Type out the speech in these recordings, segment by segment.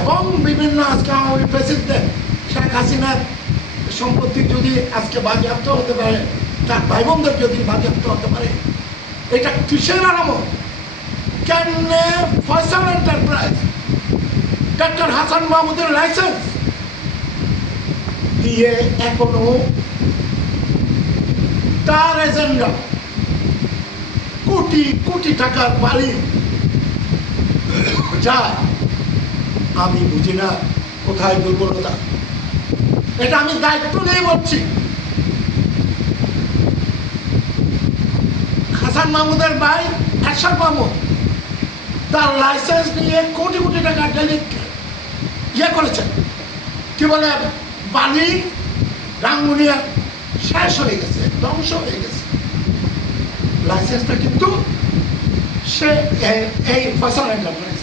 এবং বিভিন্ন আজকে আওয়ামী প্রেসিডেন্ট শেখ হাসিনার সম্পত্তি যদি আজকে বাজেয়াপ্ত হতে পারে, তার ভাই বোনদের যদি বাজেয়াপ্ত হতে পারে, এটা কিসের আলামত? কেমনে ফয়সাল এন্টারপ্রাইজ ডক্টর হাসান মাহমুদের লাইসেন্স দিয়ে এখনো তার এজেন্ডা কোটি কোটি টাকার বাড়ি যায়? আমি বুঝি না কোথায় দুর্বলতা। এটা আমি দায়িত্ব নিয়ে বলছি। হাসান মাহমুদের ভাই এরশাদ মাহমুদ তার লাইসেন্স নিয়ে কোটি কোটি টাকা ইয়ে করেছেন, কি বলে, বালি রাঙ্গুনিয়া শেষ হয়ে গেছে, ধ্বংস হয়ে গেছে। লাইসেন্সটা কিন্তু সে এই ফসল এন্টারপ্রাইজ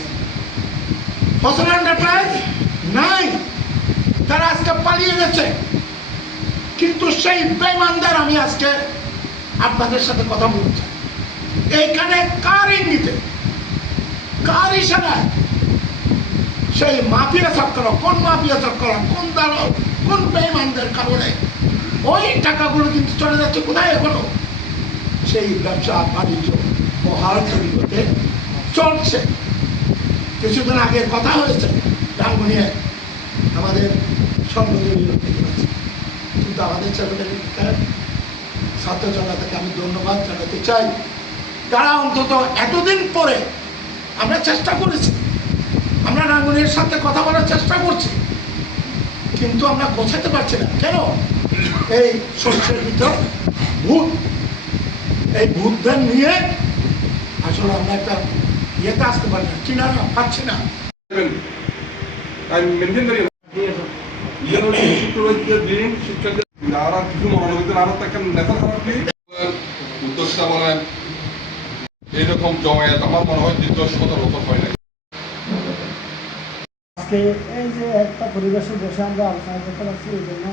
নাই, তারা আজকে পালিয়ে গেছে। কিন্তু সেই বেঈমানদের আমি আজকে আপনাদের সাথে কথা বলছি। এইখানে কার ইঙ্গিতে, কার ইশারায় সেই মাফিয়া চক্র, কোন মাফিয়া চক্র, কোন দালাল, কোন বেঈমানদের কারণে ওই টাকাগুলো কিন্তু চলে যাচ্ছে কোথায়? এখনো সেই ব্যবসা বাণিজ্য বহাল তৈরি করতে চলছে। কিছুদিন আগে কথা হয়েছে রাঙ্গুনিয়ায় আমাদের সর্বদলীয় নির্বাচন, কিন্তু আমাদের ছেলেদেরকে ছাত্র জনতাকে আমি ধন্যবাদ জানাতে চাই। তারা অন্তত এতদিন পরে আমরা চেষ্টা করেছি, আমরা রাঙ্গুনিয়ার সাথে কথা বলার চেষ্টা করছি, কিন্তু আমরা গোছাতে পারছি না। কেন? এই শস্যের ভিতর ভূত, এই ভূতদের নিয়ে আসলে আমরা একটা ইয়েতে আসতে পারি না, কিনারা পাচ্ছি না। উদ্যোক্তা বলেন এইরকম জমায়েত আমার মনে হয় 17 বছর হয় না। আজকে এই যে একটা পরিবেশে বসে আমরা আলোচনা করতে পারছি, এই জন্য